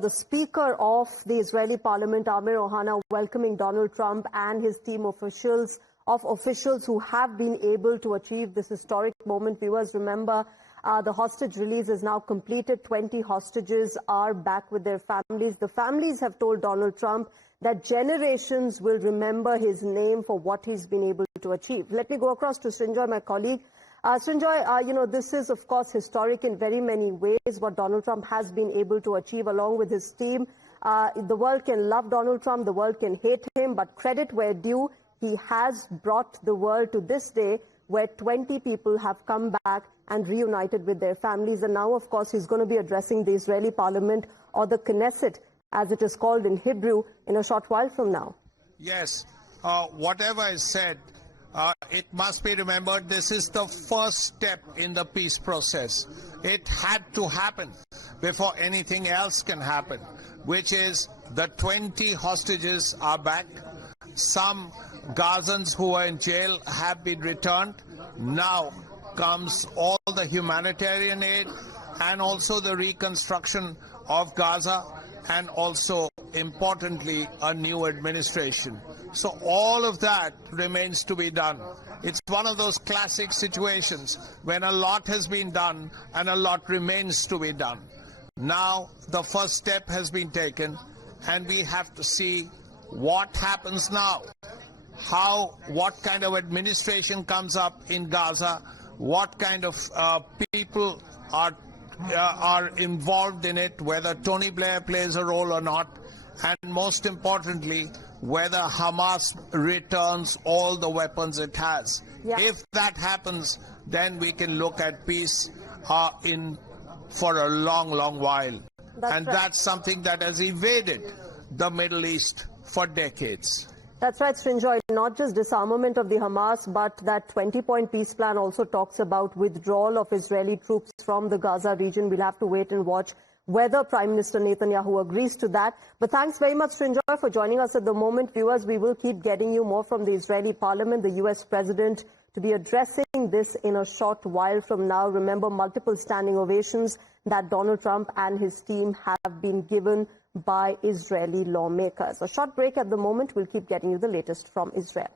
The Speaker of the Israeli Parliament, Amir Ohana, welcoming Donald Trump and his team of officials who have been able to achieve this historic moment. Viewers, remember, the hostage release is now completed. 20 hostages are back with their families. The families have told Donald Trump that generations will remember his name for what he's been able to achieve. Let me go across to Srinjoy, my colleague. Srinjoy, this is, of course, historic in very many ways, what Donald Trump has been able to achieve along with his team. The world can love Donald Trump, the world can hate him, but credit where due, he has brought the world to this day where 20 people have come back and reunited with their families. And now, of course, he's going to be addressing the Israeli Parliament, or the Knesset, as it is called in Hebrew, in a short while from now. Yes, whatever is said, it must be remembered this is the first step in the peace process. It had to happen before anything else can happen, which is the 20 hostages are back. Some Gazans who are in jail have been returned. Now comes all the humanitarian aid and also the reconstruction of Gaza, and also, importantly, a new administration. So all of that remains to be done. It's one of those classic situations when a lot has been done and a lot remains to be done. Now the first step has been taken, and we have to see what happens now. What kind of administration comes up in Gaza, what kind of people are involved in it, whether Tony Blair plays a role or not, and most importantly, whether Hamas returns all the weapons it has. Yeah. If that happens, then we can look at peace for a long, long while. That's something that has evaded the Middle East for decades. That's right, Srinjoy. Not just disarmament of the Hamas, but that 20-point peace plan also talks about withdrawal of Israeli troops from the Gaza region. We'll have to wait and watch whether Prime Minister Netanyahu agrees to that. But thanks very much, Srinjoy, for joining us at the moment. Viewers, we will keep getting you more from the Israeli Parliament, the U.S. President, to be addressing this in a short while from now. Remember, multiple standing ovations that Donald Trump and his team have been given by Israeli lawmakers. A short break at the moment. We'll keep getting you the latest from Israel.